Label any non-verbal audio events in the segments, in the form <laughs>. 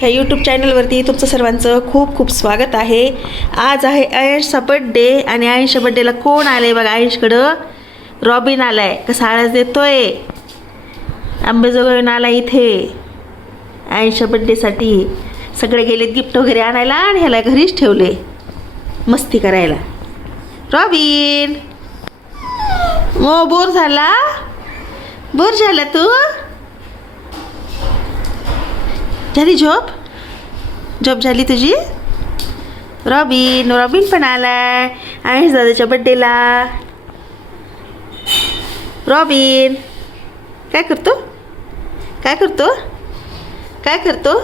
ह्या यूट्यूब चॅनलवरती तुमचं सर्वांचं खूप खूप स्वागत आहे. आज आहे आयुषचा बड्डे आणि आयुषच्या बड्डेला कोण आलं आहे बघा आयुषकडं रॉबिन आला आहे कसा आळस देतोय? आंबेजोगाईन आला इथे. आयुषच्या बड्डेसाठी सगळे गेले गिफ्ट वगैरे आणायला आणि ह्याला घरीच ठेवले. मस्ती करायला. रॉबिन! मो बोर झाला? बोर झाला तू? झाली झोप झोप झाली तुझी रॉबिन रॉबिन पण आलाय आयुष दादाच्या बड्डेला रॉबिन काय करतो काय करतो काय करतो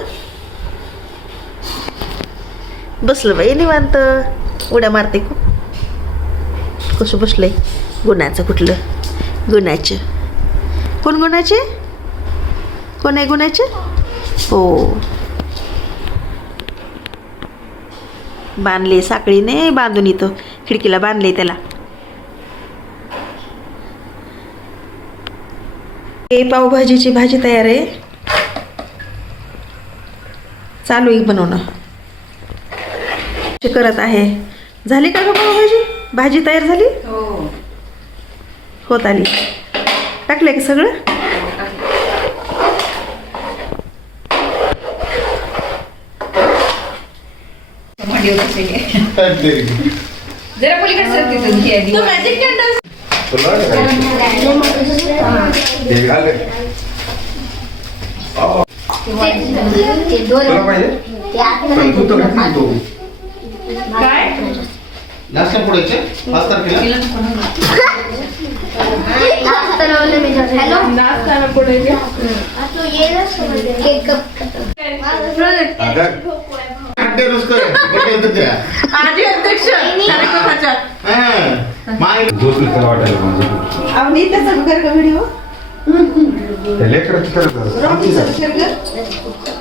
बसलं बाई निवांत उड्या मारते खूप कसं बसलंय गुणाचं कुठलं गुणाचं कोण गुणाचे कोण आहे गुणाचे हो. बांधले साखळीने बांधून इथं. खिडकीला बांधले त्याला. हे पावभाजीची भाजी तयार आहे. चालू आहे बनवणं. करत आहे. झाली का ग पावभाजी? भाजी तयार झाली? होत आली. टाकलंय का सगळं? जरा पलीकडे सरते तू घे आधी. काय? नाश्ता पुढे पाच तारखेला? नाश्ता पुढे घे. आठ दिवस कर बड्डे होतं त्या. आजी अध्यक्ष कार्यक्रमाच्या हा. माय झोपली त्याला वाटायला माझं आम्ही त्याचा कर का व्हिडिओ त्या लेकराची करत. रॉबिनचा कर कर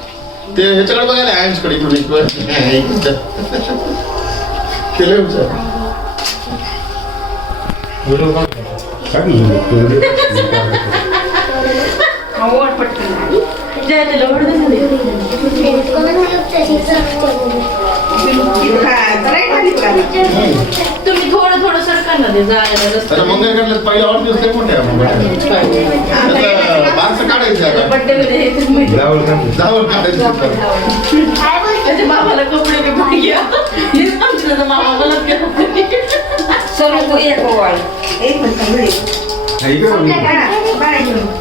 ते ह्याच्याकडे बघायला आयन्सकडे इकडून इकडं. केलंय हुशार. काय म्हणलं? आवड पटकन. जय तुला ओरडू झाली. हा, जरा एक खाली बघा. तुम्ही थोडं थोडं सरका ना ते जायला रस्ता. आता मंगळकडले पहिला वाढदिवस लय मोठे आहे मग birthday. आता बारसं काढायचं आता. बड्डे मध्ये हे तुम्ही माहिती. जावं का? जावं काढायचं तर. त्याच्या बाबाला कपडे बी भारी घ्या. हेच आमच्या त्याचा मामा मला कपडे. सर्व तो एक मिनिट. हा.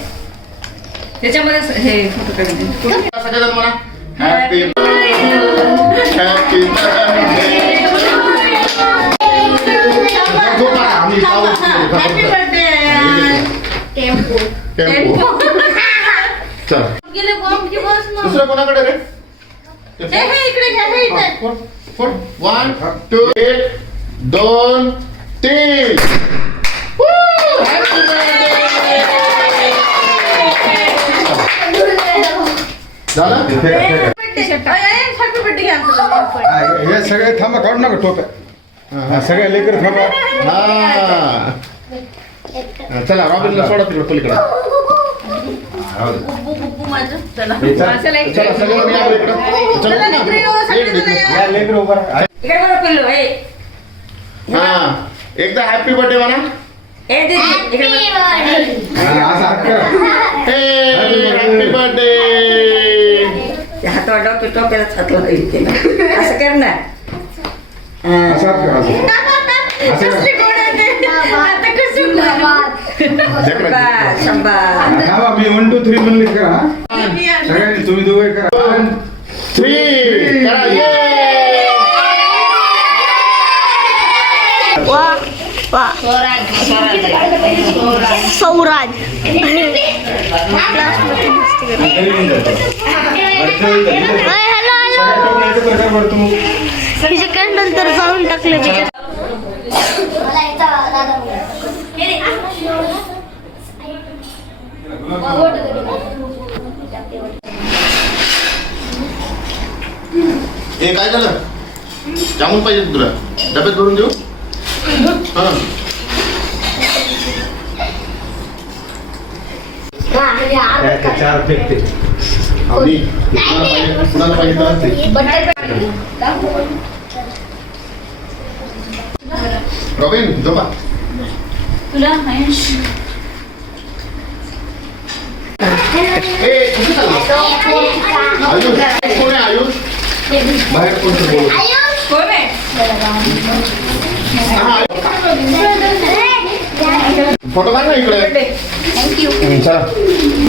त्याच्यामध्ये हे फोटो काढले सगळ्यांना म्हणा happy happy happy tempo tempo चल गेले बॉम्ब की बस ना. दुसरं कोणाकडे रे? हे हे हे. वन टू एक दोन तीन. झालं ते फेका, फेका. हॅपी बर्थडे घ्या आमचं हा, हे सगळे थांबा काढू नका टोप्या हा, सगळे लेकर थांबा हा हा, चला रॉबिनला सोडा तिकडे पलीकडे राहू दे. बुब्बू बुब्बू माझं चला हे चल. चला इकडे चला सगळं या इकडं चला ना. एक इकडे. या लेकर उभा राहा. इकडे बघा पिल्लू ए हा एकदा हॅपी बर्थडे म्हणा ए दीदी इकडे बघ. हा, असं हात करा. हे हॅपी बर्थडे त्या हातावर डोके टोप्यालाच हात लावली त्याला असं कर ना. असं हात करा, असं. असं कसली करा. गोड आहे ते. आता कशी शंभा शंभा थांबा मी वन टू थ्री म्हणले करा. हा. सगळ्यांनी तुम्ही दोघे करा. वन थ्री करा. ये वा वा. सौराज. तरी <laughs> <laughs> सेकंड नंतर जाऊन टाकले हे काय झालं? जामून पाहिजे तुला. डब्यात भरून देऊ? हा. त्याचे चार फेकते? आवडी कुणाला पाहिजे कुणाला पाहिजे तर असते. रॉबिन झोपा ए कुठे चालला? आयुष कोण आहे आयुष? बाहेर कोणतं बोल? कोण आहे? फोटो काढ ना इकडे. चला.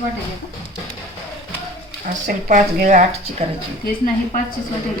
का? असेल पाच गेले आठची करायची. तेच नाही पाचचीच वाटेल